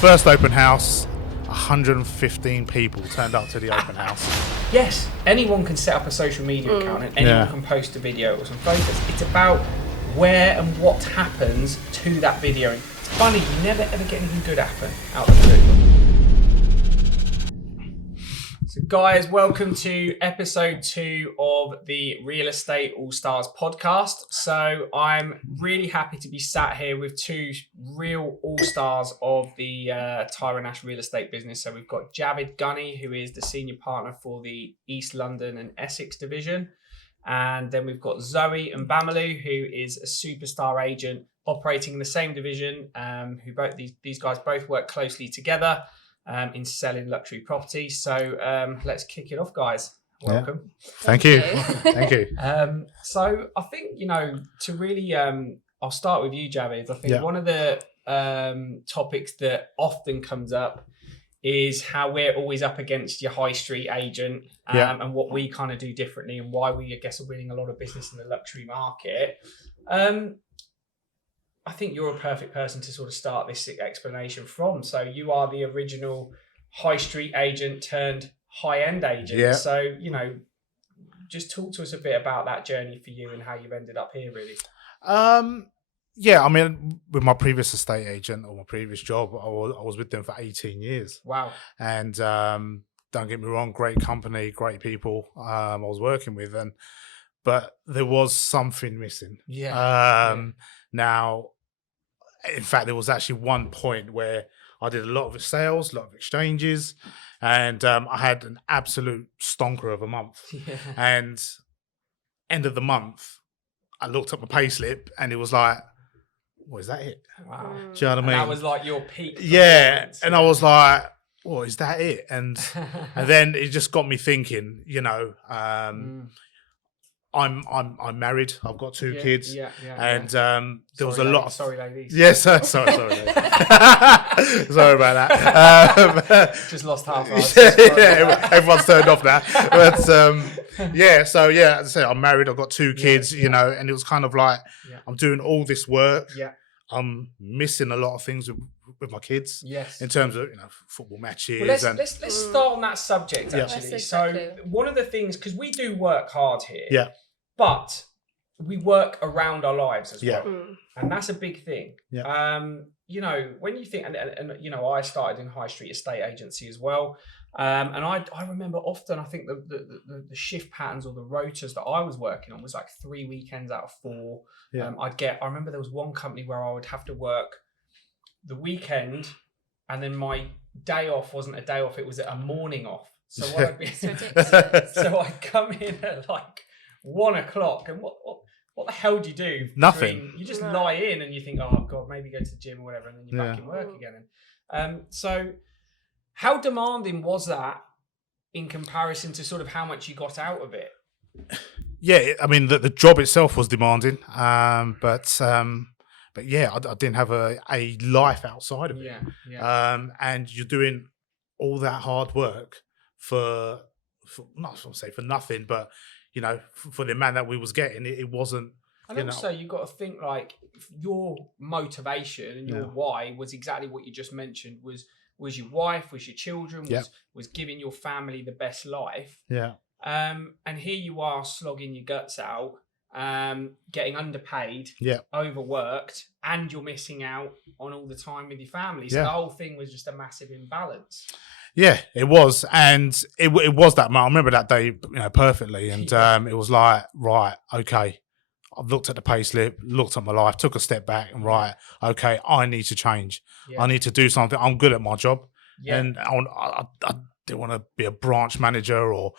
first open house, 115 people turned up to the open house. Yes, anyone can set up a social media account and anyone can post a video or some photos. It's about where and what happens to that video. It's funny, you never ever get anything good happen out of the blue. So guys, welcome to episode 2 of the Real Estate All Stars podcast. So I'm really happy to be sat here with 2 real all-stars of the Tyron Ash real estate business. So we've got Javed Gunny, who is the senior partner for the East London and Essex division. And then we've got Zoe Mbamalu, who is a superstar agent operating in the same division, who both these guys both work closely together in selling luxury properties. So let's kick it off, guys. Welcome. Yeah. Thank you. Thank you. So I think, to really, I'll start with you, Javed. I think one of the topics that often comes up is how we're always up against your high street agent and what we kind of do differently and why we, I guess, are winning a lot of business in the luxury market. I think you're a perfect person to sort of start this explanation from. So you are the original high street agent turned high-end agent. Yeah. So, just talk to us a bit about that journey for you and how you've ended up here, really. Yeah, I mean, with my previous estate agent or my previous job, I was with them for 18 years. Wow. And don't get me wrong, great company, great people I was working with. But there was something missing. Yeah. Now, in fact, there was actually one point where I did a lot of sales, a lot of exchanges, and I had an absolute stonker of a month. Yeah. And end of the month, I looked at my payslip and it was like, well, is that it? Wow. Do you know what I mean? That was like your peak. Yeah. And I was like, well, is that it? And then it just got me thinking, I'm married. I've got 2 kids. And there was a lot of... Sorry, ladies. Yes, sorry. Sorry about that. Just lost half everyone's turned off now. But as I say, I'm married. I've got 2 kids, and it was kind of like, I'm doing all this work. Yeah. I'm missing a lot of things with my kids. Yes. In terms of, football matches. Well, let's start on that subject, actually. Yes, So exactly. one of the things, because we do work hard here. Yeah. But we work around our lives as well. Mm. And that's a big thing. Yeah. When you think, and I started in high street estate agency as well. And I remember often, I think the shift patterns or the rotas that I was working on was like 3 weekends out of 4. Yeah. I remember there was one company where I would have to work the weekend and then my day off wasn't a day off, it was a morning off. So what I'd be, so I'd come in at like 1 o'clock, and what the hell do you do? Nothing. You just lie in and you think, oh God, maybe go to the gym or whatever, and then you're back in work again. And so how demanding was that in comparison to sort of how much you got out of it? Yeah, I mean the job itself was demanding, but yeah, I didn't have a life outside of it. Yeah. And you're doing all that hard work for not to say for nothing, but for the amount that we was getting, it wasn't. And also, you've got to think like your motivation and your why was exactly what you just mentioned. Was your wife, was your children, was giving your family the best life. Yeah. And here you are slogging your guts out, getting underpaid, overworked, and you're missing out on all the time with your family. So the whole thing was just a massive imbalance. Yeah, it was, and it was that. I remember that day, perfectly, and it was like, right, okay. I've looked at the payslip, looked at my life, took a step back, and right, okay, I need to change. Yeah. I need to do something. I'm good at my job, and I didn't want to be a branch manager or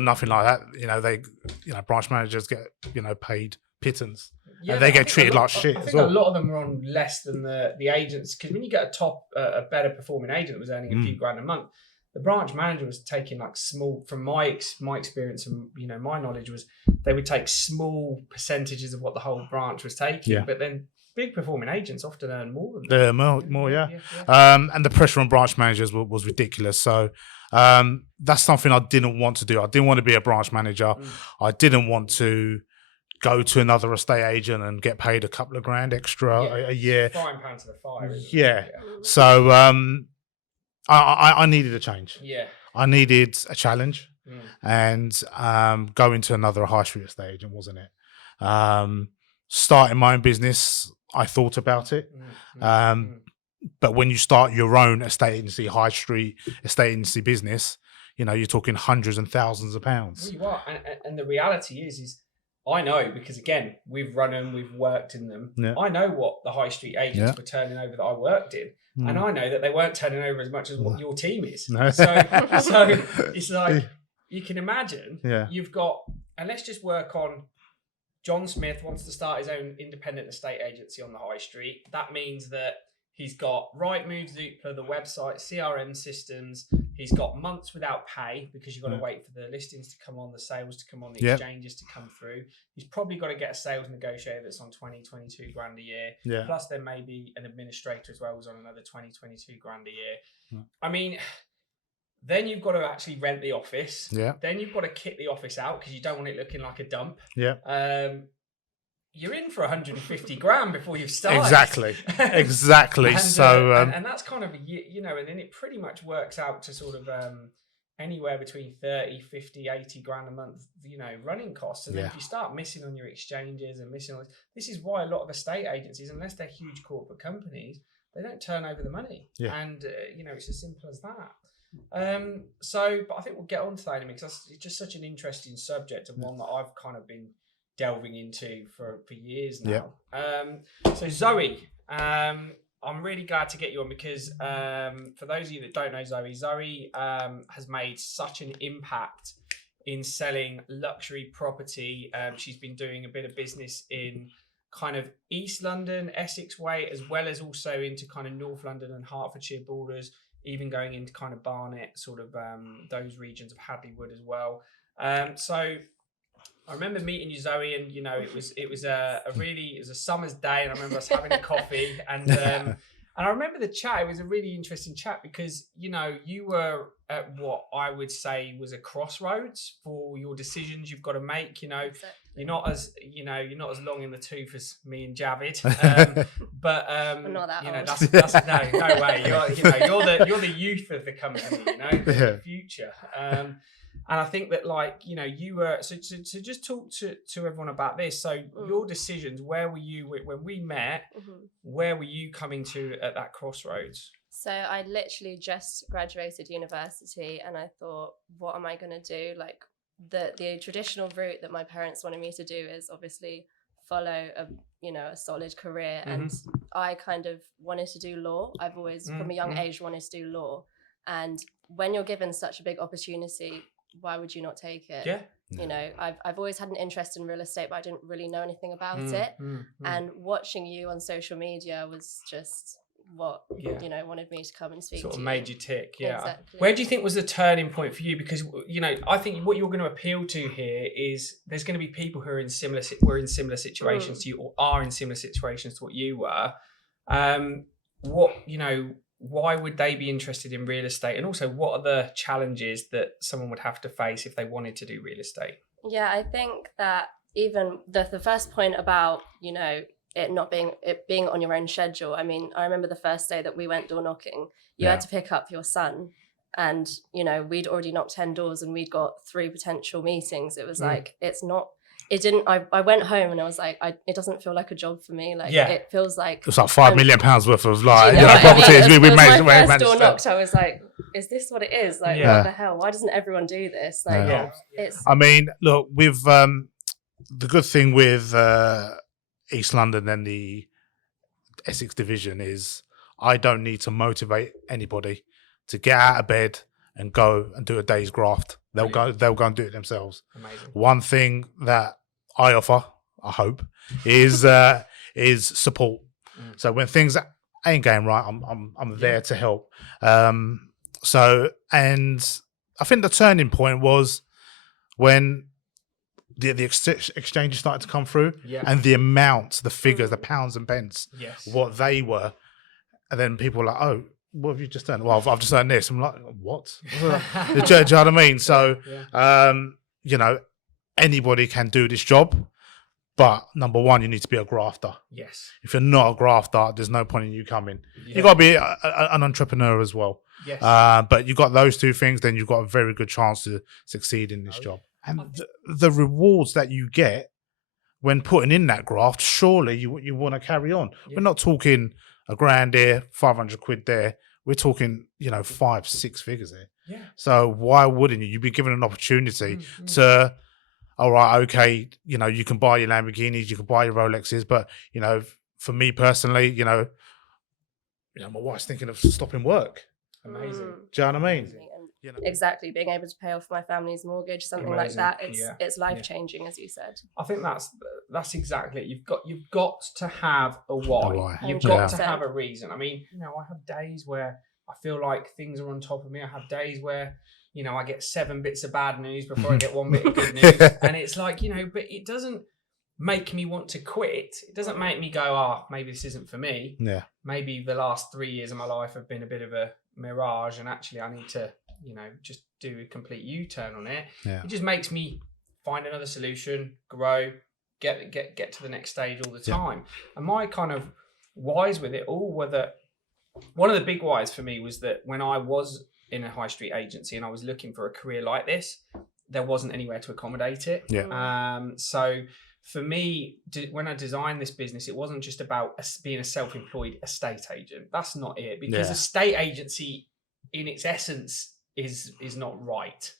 nothing like that. Branch managers get paid pittance. Yeah, and they get treated like shit. I think a lot of them are on less than the agents, because when you get a better performing agent that was earning a few grand a month, the branch manager was taking like small. From my experience and my knowledge was they would take small percentages of what the whole branch was taking, but then big performing agents often earn more than that. More. And the pressure on branch managers was ridiculous. So that's something I didn't want to do. I didn't want to be a branch manager. I didn't want to go to another estate agent and get paid a couple of grand extra a year. Frying pan to the fire. Isn't Yeah. it? So I needed a change. Yeah. I needed a challenge, and going to another high street estate agent wasn't it. Starting my own business, I thought about it. But when you start your own estate agency, high street estate agency business, you're talking hundreds and thousands of pounds. Well, you are, and the reality is I know, because again, we've run them, we've worked in them. Yeah. I know what the high street agents were turning over that I worked in, and I know that they weren't turning over as much as what your team is. No. So it's like, you can imagine, you've got, and let's just work on, John Smith wants to start his own independent estate agency on the high street. That means that he's got Rightmove, Zoopla, the website, CRM systems. He's got months without pay because you've got to wait for the listings to come on, the sales to come on, the exchanges to come through. He's probably got to get a sales negotiator that's on 22 grand a year. Yeah. Plus there may be an administrator as well who's on another 22 grand a year. I mean, then you've got to actually rent the office. Yeah. Then you've got to kit the office out because you don't want it looking like a dump. Yeah. You're in for 150 grand before you've started. Exactly. And, so, and that's kind of, and then it pretty much works out to sort of anywhere between 30, 50, 80 grand a month, running costs. And then if you start missing on your exchanges and missing on this is why a lot of estate agencies, unless they're huge corporate companies, they don't turn over the money. Yeah. And, it's as simple as that. But I think we'll get on to that in a minute because it's just such an interesting subject and one that I've kind of been delving into for years now. So Zoe, I'm really glad to get you on because for those of you that don't know Zoe has made such an impact in selling luxury property. She's been doing a bit of business in kind of East London, Essex way, as well as also into kind of North London and Hertfordshire borders, even going into kind of Barnet, sort of those regions of Hadleywood as well. So I remember meeting you, Zoe, and it was a summer's day, and I remember us having a coffee, and I remember the chat. It was a really interesting chat because you were at what I would say was a crossroads for your decisions you've got to make. Exactly. You're not as long in the tooth as me and Javed, but I'm not that old. That's no way. You're the youth of the company, the future. And I think that, you were... So just talk to everyone about this. So your decisions, where were you... When we met, where were you coming to at that crossroads? So I literally just graduated university and I thought, what am I going to do? Like, the traditional route that my parents wanted me to do is obviously follow a solid career. And I kind of wanted to do law. I've always, from a young age, wanted to do law. And when you're given such a big opportunity... why would you not take it? Yeah. I've always had an interest in real estate, but I didn't really know anything about it. And watching you on social media was just what, wanted me to come and speak to you. Sort of made you tick, yeah. Exactly. Where do you think was the turning point for you? Because, I think what you're going to appeal to here is there's going to be people who are in similar situations to you or are in similar situations to what you were. Why would they be interested in real estate? And also, what are the challenges that someone would have to face if they wanted to do real estate? Yeah, I think that even the first point about, it being on your own schedule. I mean, I remember the first day that we went door knocking, you had to pick up your son and, we'd already knocked 10 doors and we'd got 3 potential meetings. It was I went home and I was like, it doesn't feel like a job for me. It feels like... It's like £5 million worth of properties. We made my first door knocked, I was like, is this what it is? Like, what the hell? Why doesn't everyone do this? I mean, look, with the good thing with East London and the Essex division is I don't need to motivate anybody to get out of bed and go and do a day's graft. They'll go and do it themselves. Amazing. One thing that I offer, I hope, is support. So when things ain't going right, I'm there to help. So, and I think the turning point was when the exchanges started to come through, and the amounts, the figures, the pounds and pence, what they were, and then people were like, oh, what have you just done? Well, I've just done this. I'm like, what? Do you know what I mean? So, anybody can do this job. But number one, you need to be a grafter. Yes. If you're not a grafter, there's no point in you coming. Yeah. You got to be an entrepreneur as well. Yes. But you got those two things, then you've got a very good chance to succeed in this job. And the rewards that you get when putting in that graft, surely you want to carry on. Yeah. We're not talking $1,000 here, 500 quid there. We're talking, 5-6 figures there. Yeah. So why wouldn't you? You'd be given an opportunity to, all right, okay, you can buy your Lamborghinis, you can buy your Rolexes, but for me personally, my wife's thinking of stopping work. Amazing. Do you know what I mean? Exactly, being able to pay off my family's mortgage, something Amazing. like that. It's life changing, as you said. I think that's exactly it. You've got to have a why. You've 100%. got to have a reason. I mean, I have days where I feel like things are on top of me. I have days where I get 7 bits of bad news before I get 1 bit of good news, and it's like but it doesn't make me want to quit. It doesn't make me go, maybe this isn't for me. Yeah. Maybe the last 3 years of my life have been a bit of a mirage, and actually I need to just do a complete U-turn on it. Yeah. It just makes me find another solution, grow, get to the next stage all the time. And my kind of whys with it all were that one of the big whys for me was that when I was in a high street agency and I was looking for a career like this, there wasn't anywhere to accommodate it. Yeah. So for me, when I designed this business, it wasn't just about being a self-employed estate agent. That's not it, because estate agency in its essence is not right.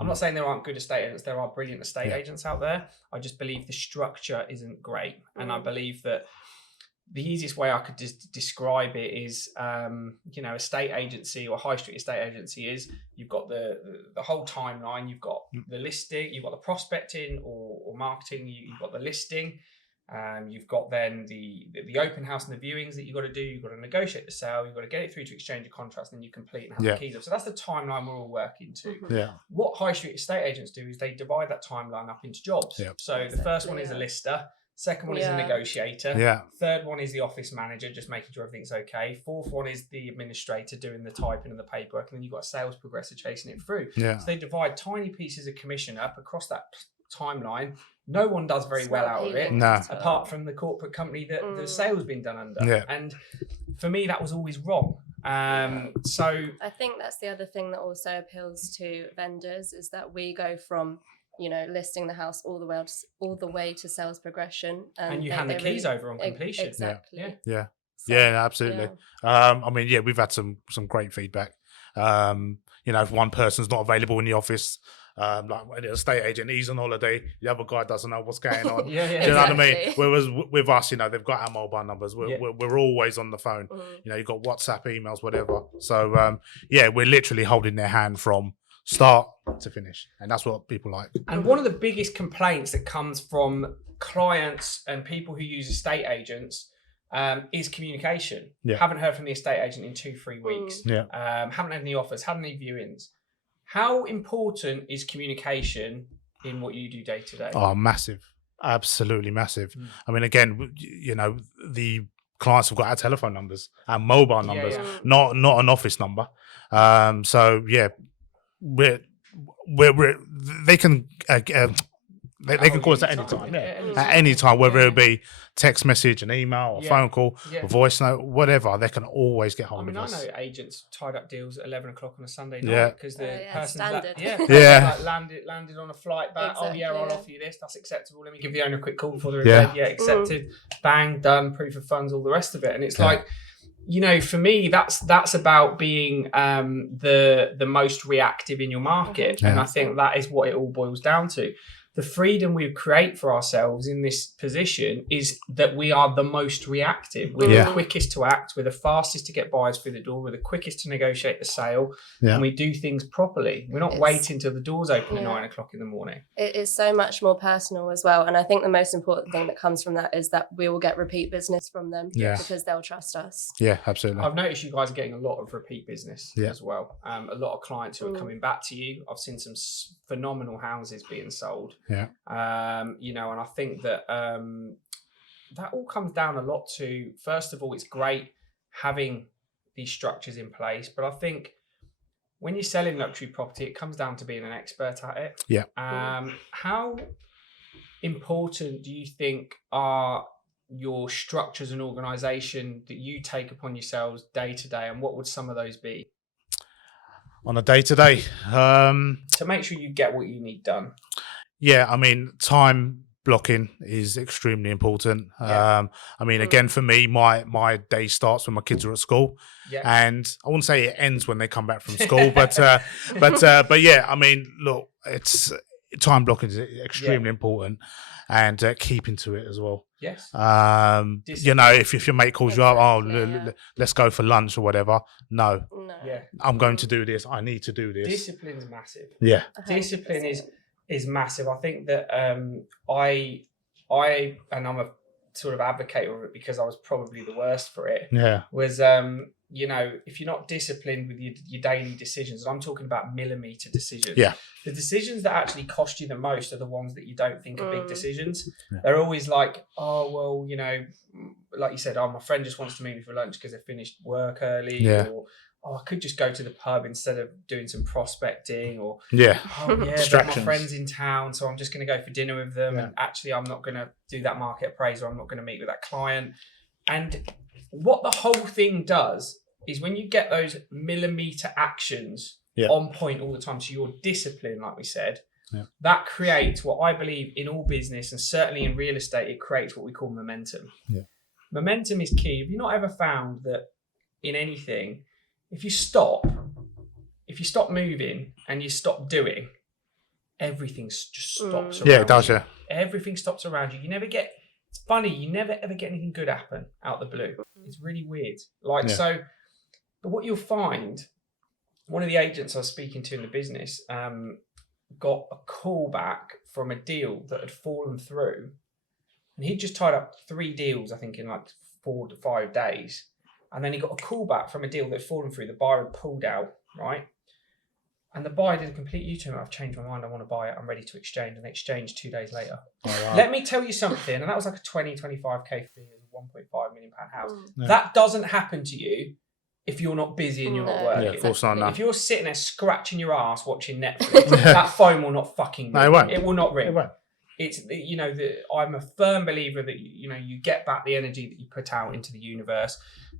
I'm not saying there aren't good estate agents. There are brilliant estate agents out there. I just believe the structure isn't great. And I believe that the easiest way I could describe it is, estate agency or high street estate agency is you've got the whole timeline. You've got the listing, you've got the prospecting or marketing, you've got the listing. You've got then the open house and the viewings that you've got to do. You've got to negotiate the sale. You've got to get it through to exchange of contracts, and then you complete and have the keys up. So that's the timeline we're all working to. Yeah. What high street estate agents do is they divide that timeline up into jobs. Yep. So the first one is a lister. Second one is a negotiator. Yeah. Third one is the office manager, just making sure everything's okay. Fourth one is the administrator doing the typing and the paperwork. And then you've got a sales progressor chasing it through. Yeah. So they divide tiny pieces of commission up across that timeline. No one does very well out of it, apart from the corporate company that the sale's been done under. Yeah. And for me, that was always wrong. So I think that's the other thing that also appeals to vendors is that we go from listing the house all the way to sales progression, and you hand the keys over on completion. Exactly. Yeah. So, absolutely. Yeah. We've had some great feedback. If one person's not available in the office, like an estate agent, he's on holiday, the other guy doesn't know what's going on. Do you know what I mean? Whereas with us, they've got our mobile numbers. We're always on the phone. You've got WhatsApp, emails, whatever. So we're literally holding their hand from start to finish, and that's what people like. And one of the biggest complaints that comes from clients and people who use estate agents is communication. Haven't heard from the estate agent in 2-3 weeks. Haven't had any offers, haven't any viewings. How important is communication in what you do day to day? Oh, massive. Absolutely massive. I mean, again, the clients have got our telephone numbers, our mobile numbers, not an office number. They can call us at any time. At any time, whether it be text message, an email, a phone call, a voice note, whatever, they can always get hold of us. I know agents tied up deals at 11 o'clock on a Sunday night because the person's landed on a flight back. Exactly, I'll offer you this. That's acceptable. Let me give the owner a quick call before they're in bed. Yeah, accepted. Bang, done. Proof of funds, all the rest of it. And it's like, for me, that's about being the most reactive in your market. And I think that is what it all boils down to. The freedom we create for ourselves in this position is that we are the most reactive. We're the quickest to act. We're the fastest to get buyers through the door. We're the quickest to negotiate the sale. And we do things properly. We're not waiting till the doors open at 9 o'clock in the morning. It is so much more personal as well. And I think the most important thing that comes from that is that we will get repeat business from them because they'll trust us. Yeah, absolutely. I've noticed you guys are getting a lot of repeat business as well. A lot of clients who are coming back to you. I've seen some phenomenal houses being sold. Yeah. And I think that that all comes down a lot to, first of all, it's great having these structures in place, but I think when you're selling luxury property, it comes down to being an expert at it. Yeah. How important do you think are your structures and organisation that you take upon yourselves day to day, and what would some of those be? On a day to day, To make sure you get what you need done. yeah, I mean, time blocking is extremely important. Yeah. I mean, again, for me, my day starts when my kids are at school, Yeah. and I wouldn't say it ends when they come back from school, but yeah, I mean, look, it's time blocking is extremely important, and keeping to it as well. Yes. You know, if your mate calls you up, Exactly, let's go for lunch or whatever. No, No. Yeah. I'm going to do this. I need to do this. Discipline's massive. Yeah. 100%. Discipline is massive. I think that I and I'm a sort of advocate of it because I was probably the worst for it. Yeah. Was you know, if you're not disciplined with your daily decisions, and I'm talking about millimeter decisions. Yeah. The decisions that actually cost you the most are the ones that you don't think are big decisions. Yeah. They're always like, oh well, you know, like you said, oh, my friend just wants to meet me for lunch because they finished work early. Yeah. Or oh, I could just go to the pub instead of doing some prospecting, or Yeah. oh yeah, but my Distractions. friend's in town, so I'm just going to go for dinner with them. Yeah. And actually, I'm not going to do that market appraisal. I'm not going to meet with that client. And what the whole thing does is when you get those millimeter actions on point all the time, so you're disciplined, like we said, that creates what I believe in all business, and certainly in real estate, it creates what we call momentum. Yeah. Momentum is key. Have you not ever found that in anything, if you stop moving and you stop doing, everything just stops around Yeah, it does, you. yeah. Everything stops around you. It's funny, you never ever get anything good happen out the blue. It's really weird. But what you'll find, one of the agents I was speaking to in the business got a call back from a deal that had fallen through. And he'd just tied up 3 deals, I think, in like 4 to 5 days. And then he got a call back from a deal that had fallen through. The buyer had pulled out, right? And the buyer did a complete U-turn. I've changed my mind. I want to buy it. I'm ready to exchange. And they exchanged 2 days later. Oh, wow. Let me tell you something. And that was like a 25k fee, a £1.5 million house. Yeah. That doesn't happen to you if you're not busy and you're not working. Yeah, of course not. No. If you're sitting there scratching your ass watching Netflix, that phone will not fucking ring. No, it won't. It will not ring. It won't. It's, you know, I'm a firm believer that, you know, you get back the energy that you put out into the universe,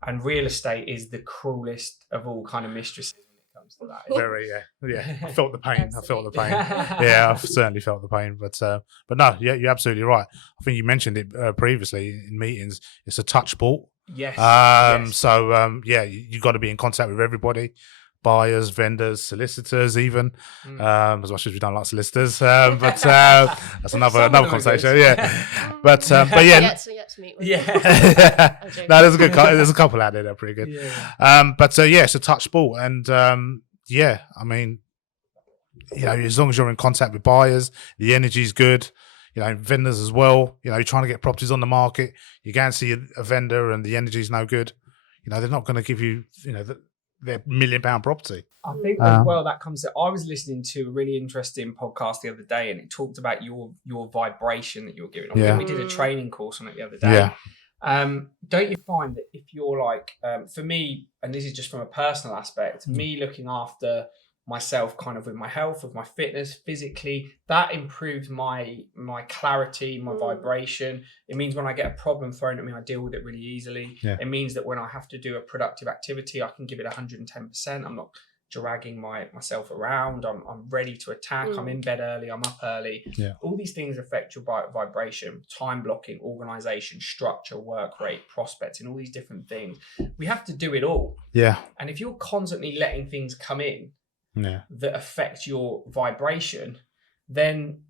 and real estate is the cruelest of all kind of mistresses when it comes to that. Very, yeah. I felt the pain. I felt the pain. Absolutely. Yeah, I've certainly felt the pain. But no, yeah, you're absolutely right. I think you mentioned it previously in meetings. It's a touch sport. Yes. Yes. So yeah, you got to be in contact with everybody. Buyers, vendors, solicitors, even as much as we don't like solicitors, but that's another conversation. Yeah, but yeah, Yet to meet with Yeah. no, there's a couple out there that are pretty good. Yeah. But yeah, it's a touch sport, and yeah, I mean, you know, as long as you're in contact with buyers, the energy's good. You know, vendors as well. You know, you're trying to get properties on the market. You go and see a vendor, and the energy's no good. You know, they're not going to give you, you know, their £1 million property. I think as well that comes to, I was listening to a really interesting podcast the other day, and it talked about your vibration that you're giving. Yeah. We did a training course on it the other day. Yeah. Don't you find that if you're like, for me, and this is just from a personal aspect, me looking after myself kind of with my health, with my fitness, physically, that improves my clarity, my vibration. It means when I get a problem thrown at me, I deal with it really easily. Yeah. It means that when I have to do a productive activity, I can give it 110%. I'm not dragging myself around. I'm ready to attack. I'm in bed early. I'm up early. Yeah. All these things affect your vibration, time blocking, organization, structure, work rate, prospecting, all these different things. We have to do it all. Yeah. And if you're constantly letting things come in that affect your vibration, then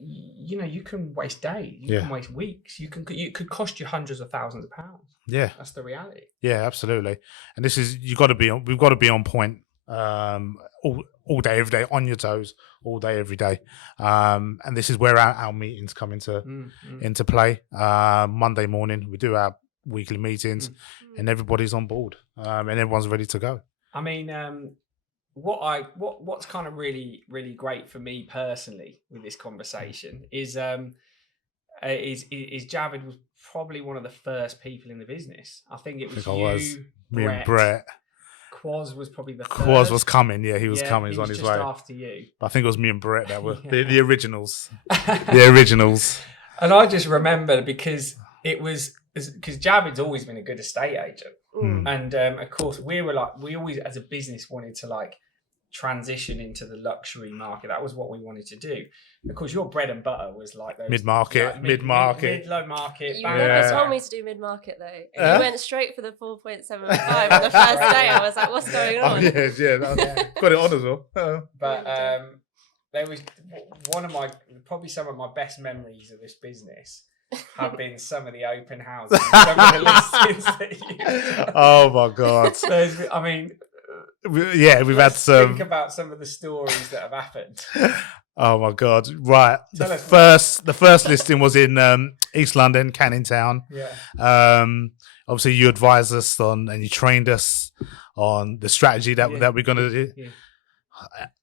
you know you can waste days, you can waste weeks, it could cost you hundreds of thousands of pounds. Yeah. That's the reality. Yeah, absolutely. And this is we've got to be on point all day, every day, on your toes, all day, every day. And this is where our meetings come into play. Monday morning, we do our weekly meetings, and everybody's on board, and everyone's ready to go. I mean, what's kind of really, really great for me personally with this conversation is Javed was probably one of the first people in the business. I think it was Me and Brett, Brett. Quaz was probably the Quaz third. was coming. Yeah, he was coming. He was on his just way. after you. But I think it was me and Brett that were Yeah. the originals. The originals. And I just remember because Javed's always been a good estate agent. And of course we always as a business wanted to like transition into the luxury market. That was what we wanted to do. Of course, your bread and butter was like those mid-market. mid-low market. You never told me to do mid-market though. You went straight for the 4.75 on the first day. I was like, what's going on? Oh, yeah. Got it on as well. But there was probably some of my best memories of this business have been some of the open houses, some of the listings that you. Oh my God! I mean, we've had some. Think about some of the stories that have happened. Oh my God! Right, Tell the us first listing was in East London, Canning Town. Yeah. Obviously, you advised us on and you trained us on the strategy that we're going to do. Yeah.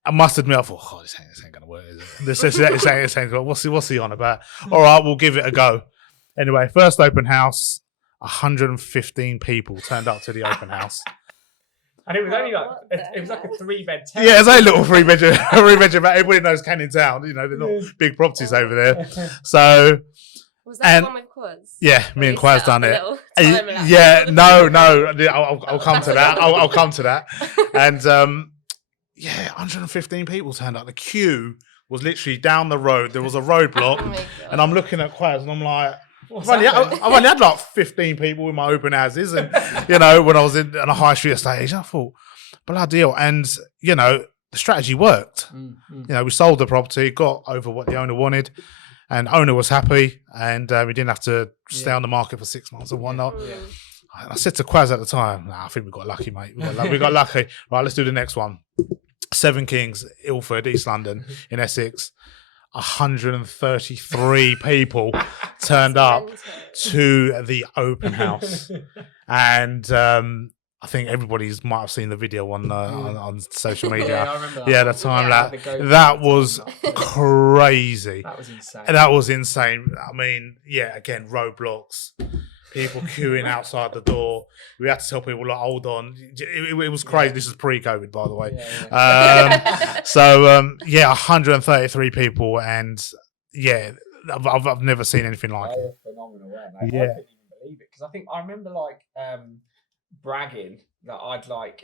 I must admit, I thought, this ain't gonna work, is it? This ain't gonna, what's he on about? All right, we'll give it a go. Anyway, first open house, 115 people turned up to the open house. And it was only like it was like a 3-bed terrace. Yeah, it's only a little 3-bedroom. Everybody knows Canning Town. You know, they're not big properties over there. So was that the one with Quaz? Yeah, me and Quaz done it. No, I'll come to that. I'll come to that. And 115 people turned up. The queue was literally down the road. There was a roadblock, and I'm looking at Quaz, and I'm like, I've only had like 15 people in my open houses, and when I was in on a high street estate agent, I thought, bloody hell. And the strategy worked. We sold the property, got over what the owner wanted, and owner was happy, and we didn't have to stay on the market for 6 months and whatnot. I said to Quaz at the time, I think we got lucky, mate. We got lucky. Right, let's do the next one. 7 Kings, Ilford, East London, in Essex. 133 people turned up to the open house, and I think everybody might have seen the video on social media. Yeah, I remember that. Yeah, the time that was crazy. That was insane. That was insane. I mean, again, roadblocks. People queuing outside the door. We had to tell people, like, hold on. It was crazy. Yeah. This is pre-COVID, by the way. Yeah. 133 people, and I've never seen anything like it. Phenomenal, weren't they? I couldn't even believe it because I remember like bragging that I'd like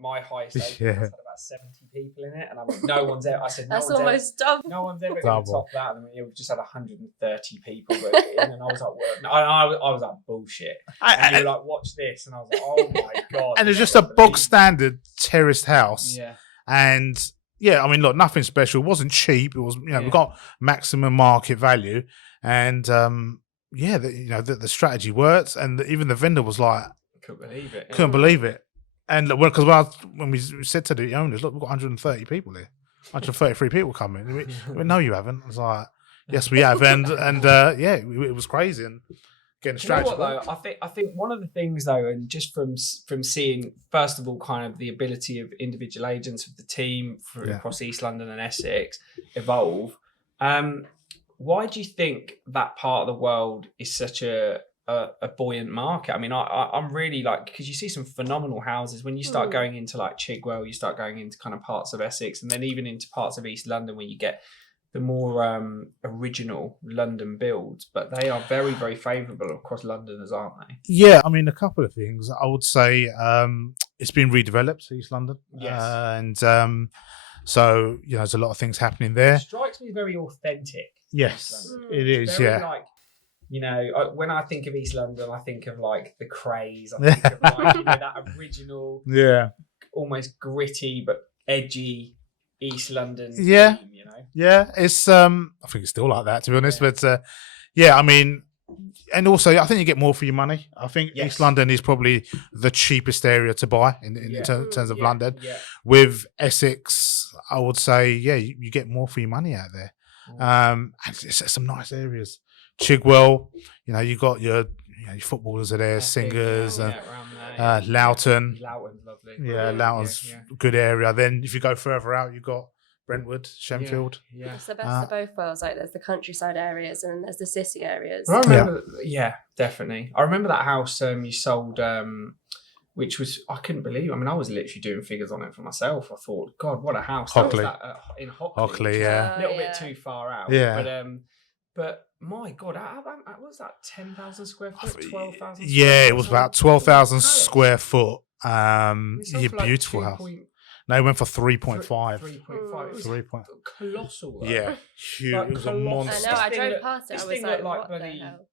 my highest open had about 70 people in it, and I went, no one's ever. I said, that's almost double. No one's ever going to top that. I mean, it just had 130 people in, and I was like, well, I was like, bullshit. And you were like, watch this, and I was like, oh my God. And it's just a bog standard terraced house. Yeah. And I mean, look, nothing special. It wasn't cheap. It was, we got maximum market value, and the strategy worked, and even the vendor was like, couldn't believe it. And because when we said to the owners, look, we've got 130 people here, 133 people coming. We went, no, you haven't. I was like, yes, we have. And it was crazy. And getting strategy. You know what, though? I think one of the things, though, and just from seeing, first of all, kind of the ability of individual agents of the team across East London and Essex evolve. Why do you think that part of the world is such a buoyant market? I mean, I'm really because you see some phenomenal houses when you start going into like Chigwell, you start going into kind of parts of Essex, and then even into parts of East London where you get the more original London builds, but they are very, very favourable across Londoners, aren't they? Yeah, I mean, a couple of things. I would say it's been redeveloped, East London. Yes. And so, there's a lot of things happening there. It strikes me very authentic. Yes, it is, very, when I think of East London, I think of like the craze. I think of like that original, almost gritty but edgy East London. Yeah, theme, yeah. It's I think it's still like that, to be honest. But I mean, and also I think you get more for your money. I think East London is probably the cheapest area to buy in terms of London. Yeah. With Essex, I would say you get more for your money out there. And it's some nice areas. Chigwell, you got your footballers are there, singers, and Loughton. Loughton's lovely. Yeah, Loughton's good area. Then if you go further out, you've got Brentwood, Shenfield. Yeah. It's the best of both worlds. Like there's the countryside areas and then there's the city areas. I remember, definitely. I remember that house you sold which was, I couldn't believe. I mean, I was literally doing figures on it for myself. I thought, God, what a house! Hockley. That was that, in Hockley. Hockley, which is yeah. a little bit too far out. Yeah. But my God, what was that 10,000 square foot, 12,000? Yeah, it was about 12,000 Palace. square foot. It sold Yeah, for like beautiful 2 house. point- No, it went for 3.5. 3.5. It was 3 point. colossal. Though. Yeah, huge. Like it was a colossal. monster. I know. I This drove thing past it. This I was thing like, looked like what the bloody hell?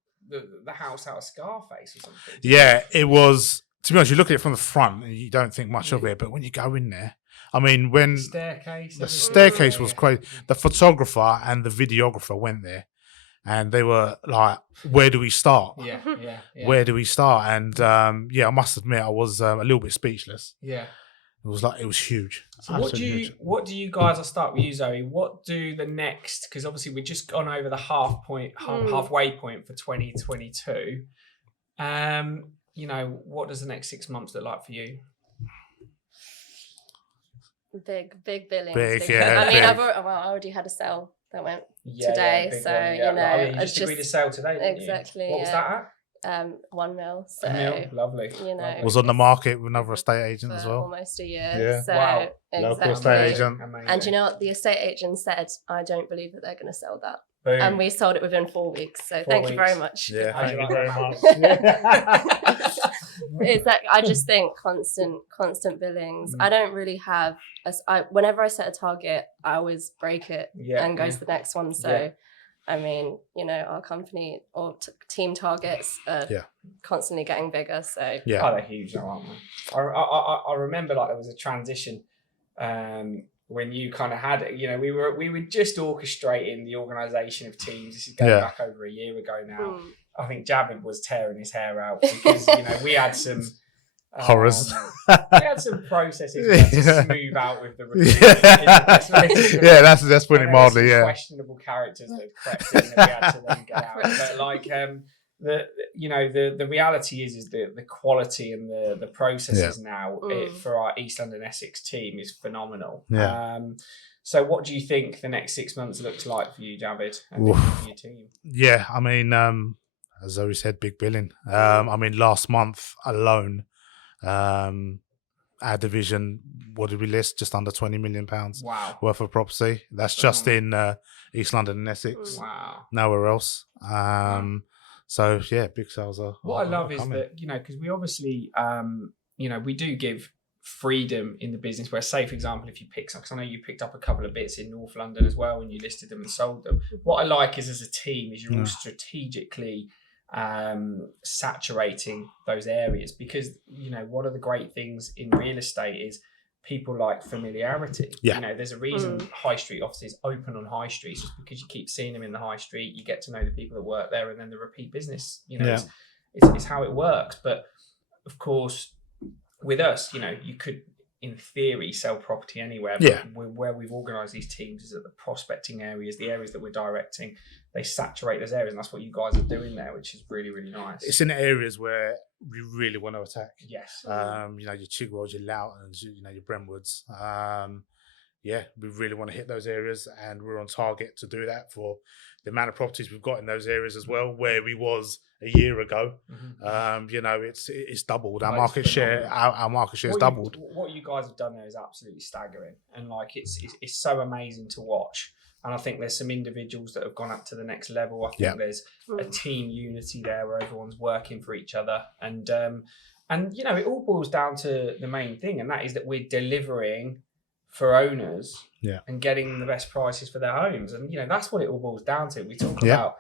the house out of Scarface or something. Yeah, it was. To be honest, you look at it from the front and you don't think much of it, but when you go in there, I mean, when The staircase. the everything. staircase Yeah, was yeah. crazy, the photographer and the videographer went there, and they were like, "Where do we start? Yeah. Where do we start?" And yeah, I must admit, I was a little bit speechless. Yeah. It was huge. So what Absolutely huge. do you guys? I'll start with you, Zoe. What do the next? Because obviously we've just gone over the halfway point for 2022. You know, what does the next 6 months look like for you? Big billings. Big, yeah, I mean, big. I already had a sale that went today, big so one, you know, I mean, you it's just agreed to sell today, didn't you? exactly. What was that at? 1 mil. So A mil, lovely. you know, Lovely. Was on the market with another estate agent for as well. almost a year. Yeah. So Wow. Local estate exactly. agent. Amazing. And you know what? The estate agent said, I don't believe that they're going to sell that. Boom. And we sold it within 4 weeks. So 4 thank you very weeks. much. Yeah, How'd thank you you like very that? much. It's like, I just think constant billings. Mm. I don't really have, whenever I set a target, I always break it Yeah, and go yeah. to the next one. So, Yeah. I mean, you know, our company or team targets are Yeah. constantly getting bigger. So, Yeah. Oh, they're huge, though, aren't they? I remember like there was a transition when you kind of had it. You know, we were just orchestrating the organisation of teams. This is going Yeah. back over a year ago now. mm, I think Javed was tearing his hair out because you know we had some Horrors. We had some processes we had to Yeah. smooth out with the recruitment. Yeah, that's putting it And there were mildly. some Yeah, questionable characters that crept in that we had to then get out. But like the reality is the quality and the processes now for our East London Essex team is phenomenal. Yeah. So what do you think the next 6 months looks like for you, Javed, and Oof. for your team? yeah. I mean, as Zoe said, big billing. I mean, last month alone, our division, what did we list? Just under £20 million Wow. worth of property. That's just in East London and Essex. Wow. Nowhere else. So yeah, big sales are. What I love are is coming. that, you know, because we obviously, we do give freedom in the business where, say, for example, if you pick some, because I know you picked up a couple of bits in North London as well and you listed them and sold them. What I like is as a team is you're all strategically saturating those areas because, you know, one of the great things in real estate is people like familiarity. Yeah. You know, there's a reason high street offices open on high streets just because you keep seeing them in the high street, you get to know the people that work there and then the repeat business, you know, it's how it works. But of course, with us, you know, you could, in theory, sell property anywhere. But where we've organised these teams is that the prospecting areas, the areas that we're directing, they saturate those areas. And that's what you guys are doing there, which is really, really nice. It's in areas where we really want to attack. Yes. You know, your Chigwells, your Loughtons, you know, your Brentwoods. Yeah, we really want to hit those areas and we're on target to do that for the amount of properties we've got in those areas as well, where we was a year ago. You know, it's doubled. Our market share, our market share has doubled. What you guys have done there is absolutely staggering. And like, it's so amazing to watch. And I think there's some individuals that have gone up to the next level. I think there's a team unity there where everyone's working for each other. And you know, it all boils down to the main thing. And that is that we're delivering for owners and getting the best prices for their homes. And, you know, that's what it all boils down to. We talk about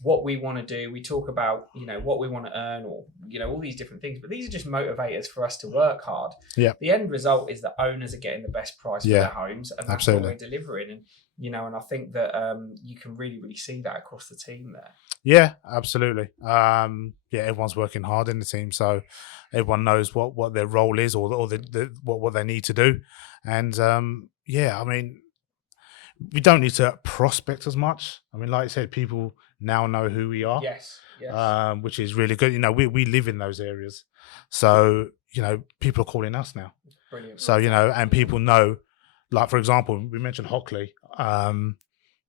what we want to do. We talk about, you know, what we want to earn or, you know, all these different things. But these are just motivators for us to work hard. Yeah. The end result is that owners are getting the best price for their homes. And that's what we're delivering. And, you know, and I think that you can really, really see that across the team there. Yeah, absolutely. Yeah, everyone's working hard in the team. So everyone knows what their role is or what they need to do. And yeah, I mean, we don't need to prospect as much. I mean, like I said, people now know who we are. Yes. Which is really good. You know, we live in those areas. So, you know, people are calling us now. Brilliant. So, you know, and people know, like, for example, we mentioned Hockley.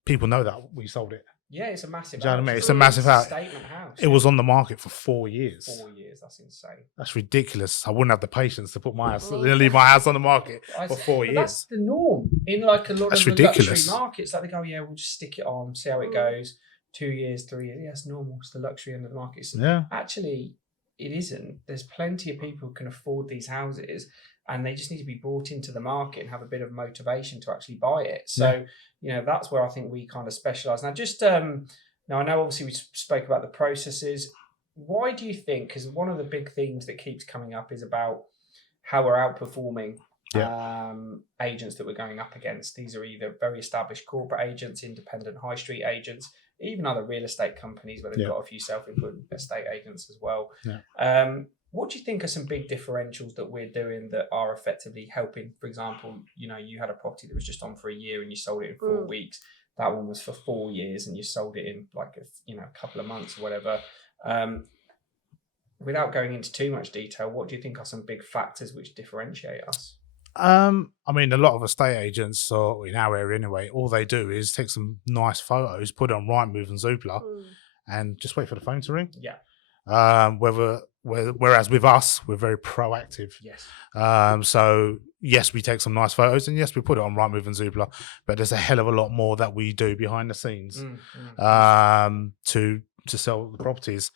People know that we sold it. Yeah, it's a massive. Do you know what I house. mean? It's a massive house. Statement house. It was on the market for 4 years. 4 years. That's insane. That's ridiculous. I wouldn't have the patience to put my house, Me leave my house on the market for 4 But years. that's the norm in like a lot That's of the ridiculous. luxury markets. Like they go, yeah, we'll just stick it on, see how it goes. 2 years, 3 years. Yeah, it's normal. It's the luxury end of the market. Yeah. Actually, it isn't. There's plenty of people who can afford these houses, and they just need to be brought into the market and have a bit of motivation to actually buy it. So, that's where I think we kind of specialize. Now, just now I know obviously we spoke about the processes. Why do you think? Because one of the big themes that keeps coming up is about how we're outperforming agents that we're going up against. These are either very established corporate agents, independent high street agents, even other real estate companies where they've got a few self-employed estate agents as well. Yeah. What do you think are some big differentials that we're doing that are effectively helping? For example, you had a property that was just on for a year and you sold it in 4 weeks. That one was for 4 years and you sold it in like a couple of months or whatever. Without going into too much detail, what do you think are some big factors which differentiate us? I mean, a lot of estate agents, or in our area anyway, all they do is take some nice photos, put it on Rightmove and Zoopla, and just wait for the phone to ring. Yeah. Whereas with us, we're very proactive. Yes. So yes, we take some nice photos, and yes, we put it on Rightmove and Zoopla, but there's a hell of a lot more that we do behind the scenes to sell the properties.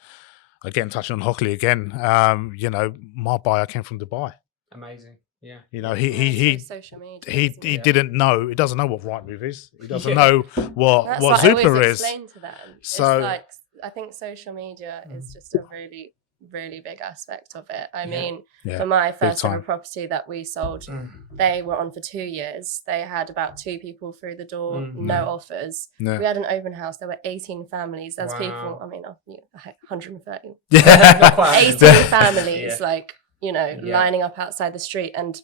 Again, touching on Hockley again, my buyer came from Dubai. Amazing. Yeah. He social media, he didn't know. He doesn't know what Rightmove is. He doesn't know what That's Zoopla I always is. explain to them. So it's like, I think social media is just a really, really big aspect of it. I mean, for my first ever property that we sold, they were on for 2 years. They had about 2 people through the door, no offers. Yeah. We had an open house. There were 18 families. There's people, 130. 18 families, lining up outside the street, and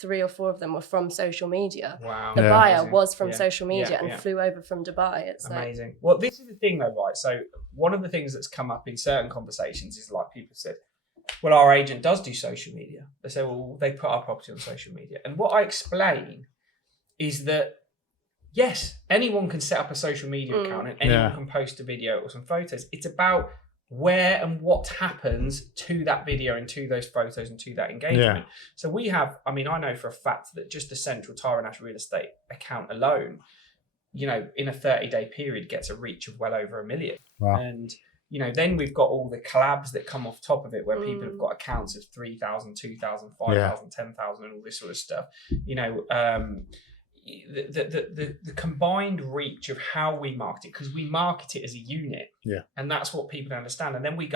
3 or 4 of them were from social media. Wow. The buyer was from Yeah. social media Yeah. and flew over from Dubai. It's amazing. Well, this is the thing though, right? So one of the things that's come up in certain conversations is like people said, well, our agent does do social media. They say, well, they put our property on social media. And what I explain is that, yes, anyone can set up a social media account and anyone can post a video or some photos. It's about where and what happens to that video and to those photos and to that engagement. So we have, I know for a fact that just the central Tyron Ash real estate account alone, in a 30-day period gets a reach of well over 1 million. Wow. And, then we've got all the collabs that come off top of it where people have got accounts of 3,000, 2,000, 5,000, 10,000 and all this sort of stuff. The combined reach of how we market it, because we market it as a unit, and that's what people don't understand. And then we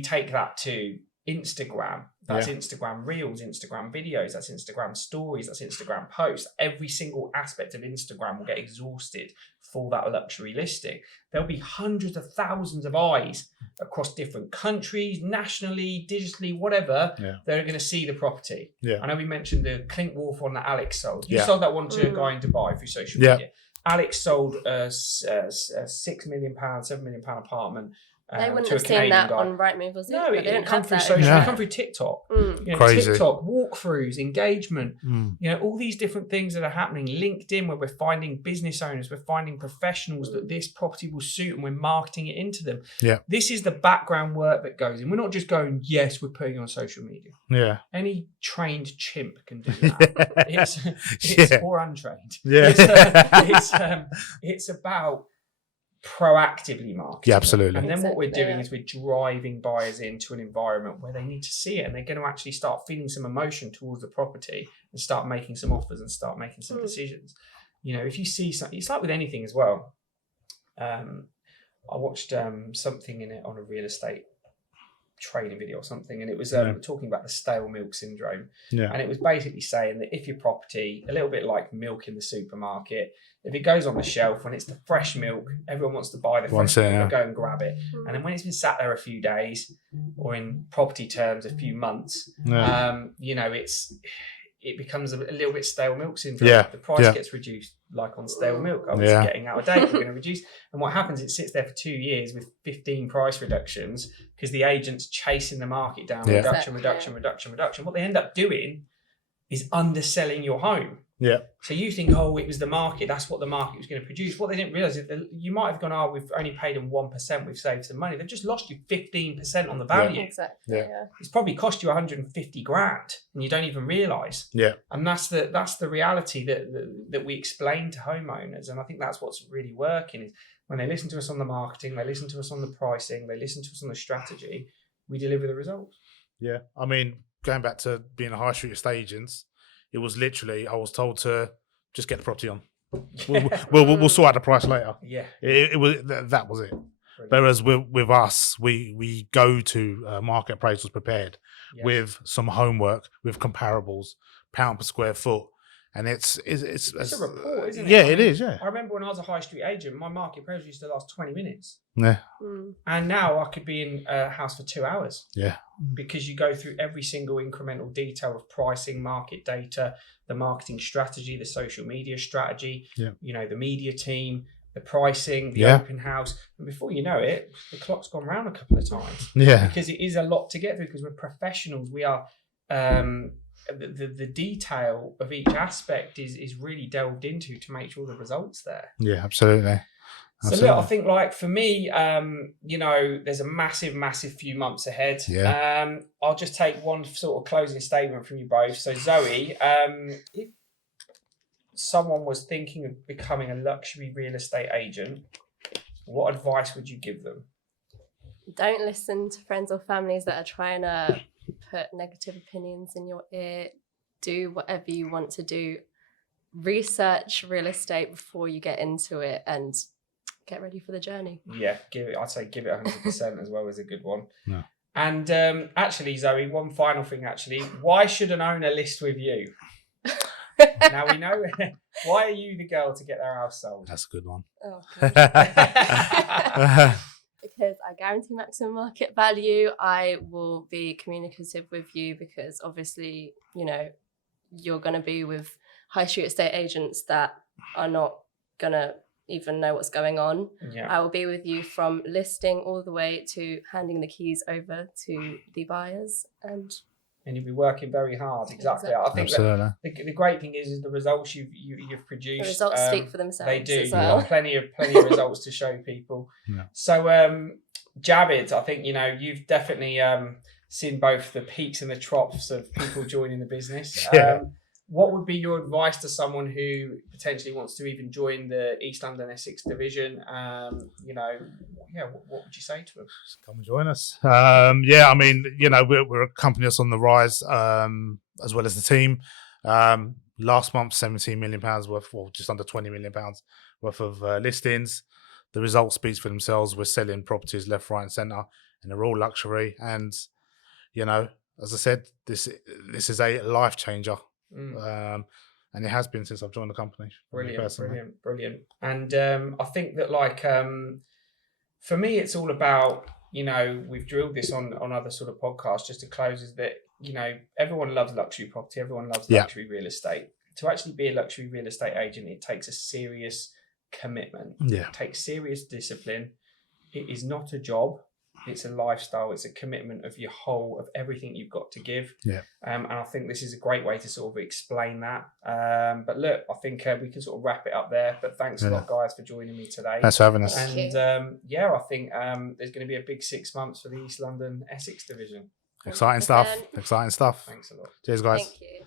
take that to Instagram. That's Instagram Reels, Instagram videos, that's Instagram Stories, that's Instagram Posts. Every single aspect of Instagram will get exhausted for that luxury listing. There'll be hundreds of thousands of eyes across different countries, nationally, digitally, whatever, that are going to see the property. I know we mentioned the Clink Wharf one that Alex sold. You sold that one to a guy in Dubai through social media. Alex sold a £6 million, £7 million apartment. They wouldn't have seen that on Rightmove or Zoopla. No, it didn't come have through that. social. It come through TikTok. Crazy. TikTok, walkthroughs, engagement. All these different things that are happening. LinkedIn, where we're finding business owners, we're finding professionals that this property will suit, and we're marketing it into them. This is the background work that goes in. We're not just going, yes, we're putting it on social media. Any trained chimp can do that. It's or untrained. It's about proactively marketing. Absolutely. And then what we're doing is we're driving buyers into an environment where they need to see it, and they're going to actually start feeling some emotion towards the property and start making some offers and start making some decisions. If you see something, it's like with anything as well. I watched something in it on a real estate training video or something, and it was talking about the stale milk syndrome. And it was basically saying that if your property, a little bit like milk in the supermarket, if it goes on the shelf when it's the fresh milk, everyone wants to buy the fresh milk, they'll go and grab it. And then when it's been sat there a few days, or in property terms a few months, it becomes a little bit stale milk syndrome. The price gets reduced, like on stale milk. It's getting out of date, we're going to reduce. And what happens, it sits there for 2 years with 15 price reductions because the agent's chasing the market down, reduction. What they end up doing is underselling your home. Yeah. So you think, oh, it was the market. That's what the market was going to produce. What they didn't realise is that you might have gone, oh, we've only paid them 1%. We've saved some money. They've just lost you 15% on the value. Exactly. Yeah. Yeah. It's probably cost you 150 grand, and you don't even realise. Yeah. And that's the reality that we explain to homeowners. And I think that's what's really working is when they listen to us on the marketing, they listen to us on the pricing, they listen to us on the strategy, we deliver the results. Yeah. I mean, going back to being a high street estate agent, it was literally, I was told to just get the property on. We'll sort out the price later. Yeah. It was that was it. Brilliant. Whereas with us, we go to market appraisals prepared Yes. with some homework, with comparables, pound per square foot, and it's a report, isn't it? Yeah, I it mean, is. Yeah, I remember when I was a high street agent, my market appraisal used to last 20 minutes. yeah, And now I could be in a house for 2 hours. yeah, Because you go through every single incremental detail of pricing, market data, the marketing strategy, the social media strategy, the media team, the pricing, the open house. And before you know it, the clock's gone round a couple of times. yeah, Because it is a lot to get through because we're professionals. We are the detail of each aspect is really delved into to make sure the results there. yeah, absolutely. So look, I think like for me, there's a massive few months ahead. Yeah. I'll just take one sort of closing statement from you both. So Zoe, if someone was thinking of becoming a luxury real estate agent, what advice would you give them? Don't listen to friends or families that are trying to put negative opinions in your ear. Do whatever you want to do. Research real estate before you get into it and get ready for the journey. Yeah, I'd say give it 100% as well as a good one. No. And actually, Zoe, one final thing, why should an owner list with you? Now we know, why are you the girl to get their house sold? That's a good one. Oh, because I guarantee maximum market value. I will be communicative with you because obviously, you're going to be with high street estate agents that are not going to even know what's going on. Yeah. I will be with you from listing all the way to handing the keys over to the buyers. And you'll be working very hard. Exactly. I think that the great thing is the results you've produced. The results speak for themselves. They do. As well. Plenty of results to show people. Yeah. So, Javed, I think you've definitely seen both the peaks and the troughs of people joining the business. Yeah. What would be your advice to someone who potentially wants to even join the East London Essex division? What would you say to them? Just come and join us. I mean, we're a company that's on the rise, as well as the team. Last month, £17 million worth, or just under £20 million worth of listings. The results speaks for themselves. We're selling properties left, right, and centre, and they're all luxury. And as I said, this is a life changer. And it has been since I've joined the company. Brilliant. And I think that for me, it's all about, we've drilled this on other sort of podcasts just to close, is that, everyone loves luxury property. Everyone loves luxury real estate. To actually be a luxury real estate agent, it takes a serious commitment. Yeah. It takes serious discipline. It is not a job. It's a lifestyle. It's a commitment of of everything you've got to give. Yeah. And I think this is a great way to sort of explain that. But look, I think we can sort of wrap it up there. But thanks a lot, guys, for joining me today. Thanks for having us. And I think there's going to be a big 6 months for the East London Essex division. Exciting stuff. 100%. Exciting stuff. Thanks a lot. Cheers, guys. Thank you.